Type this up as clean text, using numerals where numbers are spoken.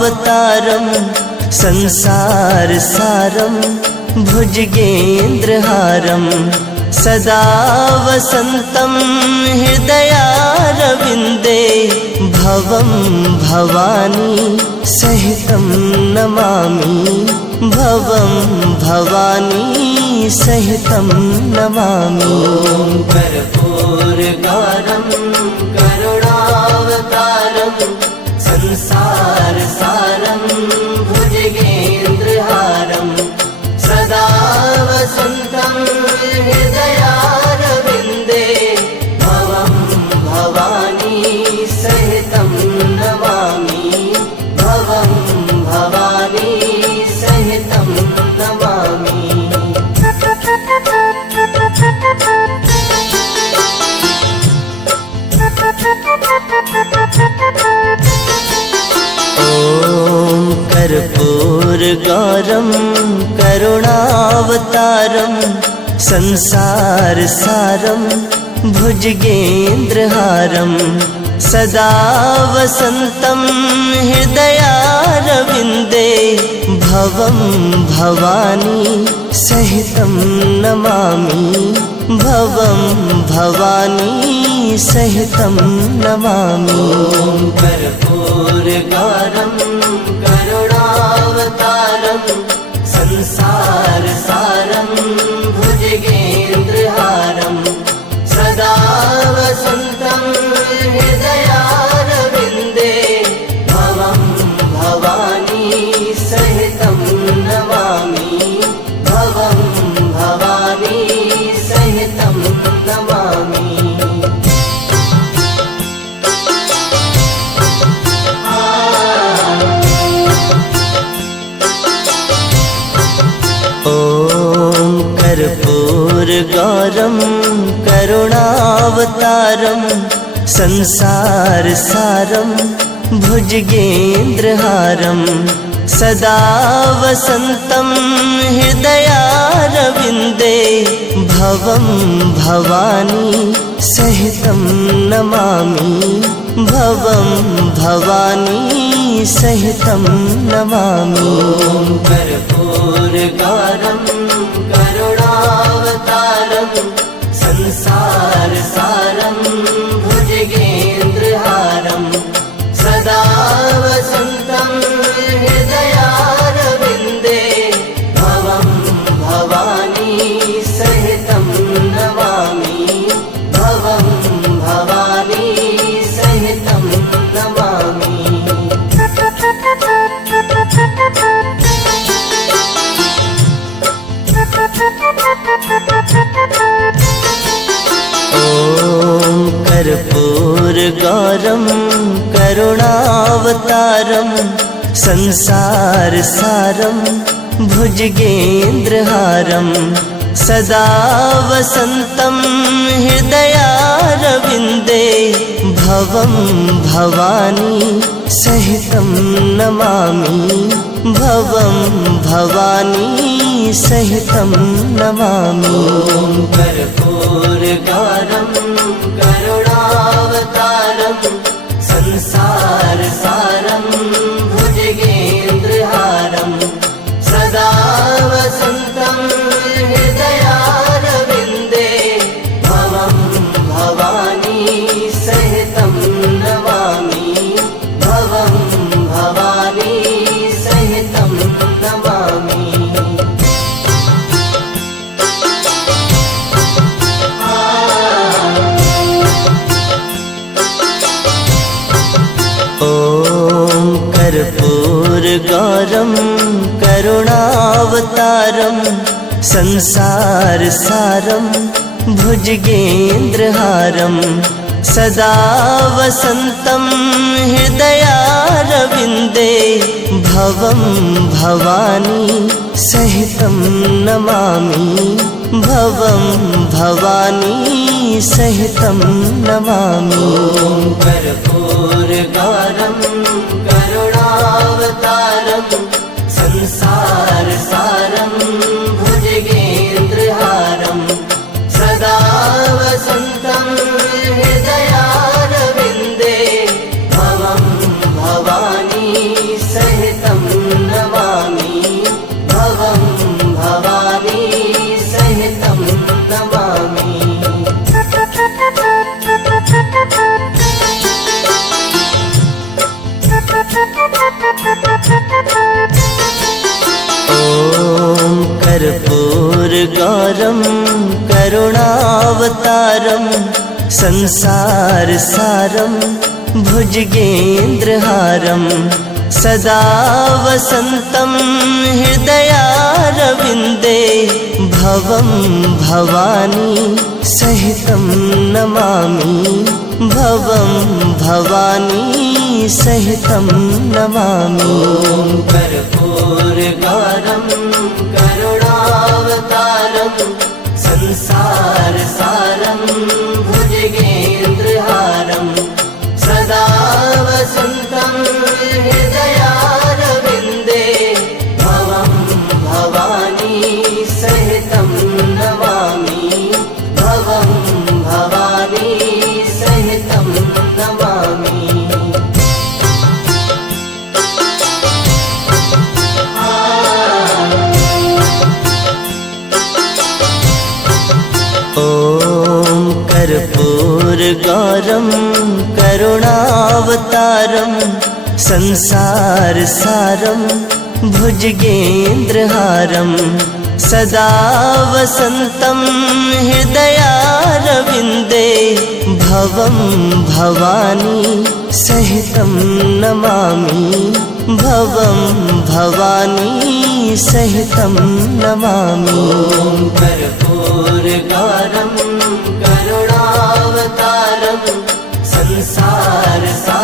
करुणावतारं संसारसारं भुजगेन्द्रहारं सदा वसन्तं हृदयारविन्दे भवं भवानी सहितं नमामि भवं भवानी सहितं नमामि। कर्पूरगारं करुणावतारं संसारसारं भुजगेन्द्रहारं सदा वसन्तं हृदयारविन्दे भवं भवानी सहितं नमामि भवं भवानी सहितं नमामि। ॐ कर्पूरगारं करुणावतारं संसारसारं भुजगेन्द्रहारं सदा वसन्तं हृदयारविन्दे भवं भवानी सहितं नमामि भवं भवानी सहितं नमामि। कर्पूरगारं करुणावतारं संसारसारं भुजगेन्द्रहारं सदा वसन्तं हृदयारविन्दे भवं भवानी सहितं नमामि भवं भवानी सहितं नमामि। ॐ कर्पूरगारं करुणावतारं संसारसारं भुजगेन्द्रहारं सदा वसन्तं हृदयारविन्दे भवं भवानी सहितं नमामि भवं भवानी सहितं नमामि। कर्पूरगारं करुणावतारं संसारसारं भुजगेन्द्रहारं सदा वसन्तं हृदयारविन्दे भवं भवानी सहितं नमामि भवं भवानी सहितं नमामि। ॐ कर्पूरगारं करुणावतारं संसारसारं भुजगेन्द्रहारं सदा वसन्तं हृदयारविन्दे भवं भवानी सहितं नमामि भवं भवानी सहितं नमामि। कर्पूरगारं करुणावतारं संसारसारं भुजगेन्द्रहारं सदा वसन्तं हृदयारविन्दे भवं भवानी सहितं नमामि भवं भवानी सहितं नमामि। ॐ कर्पूरगारं करुणावतारं संसारसारं भुजगेन्द्रहारं सदा वसन्तं हृदयारविन्दे भवं भवानी सहितं नमामि भवं भवानी सहितं नमामि। कर्पूरगारं करुणावतारं संसारसारं भुजगेन्द्रहारं सदा वसन्तं हृदयारविन्दे भवं भवानी सहितं हृदयारविन्देऽभवतारम् संसारसारं भुजगेन्द्रहारं सदा वसन्तं हृदयारविन्दे भवं भवानी सहितं नमामि भवं भवानी सहितं नमामि। कर्पूरगारं करुणावतारं संसारसारं भुजगेन्द्रहारं सदा वसन्तं हृदयारविन्दे भवं भवानी सहितं नमामि भवं भवानी सहितं नमामि। ॐ कर्पूरगौरं करुणावतारं संसारसारं भुजगेन्द्रहारं सदा वसन्तं हृदयारविन्दे भवं भवानी सहितं नमामि भवं भवानी सहितं नमामि। कर्पूरगारं करुणावतारं संसारसारं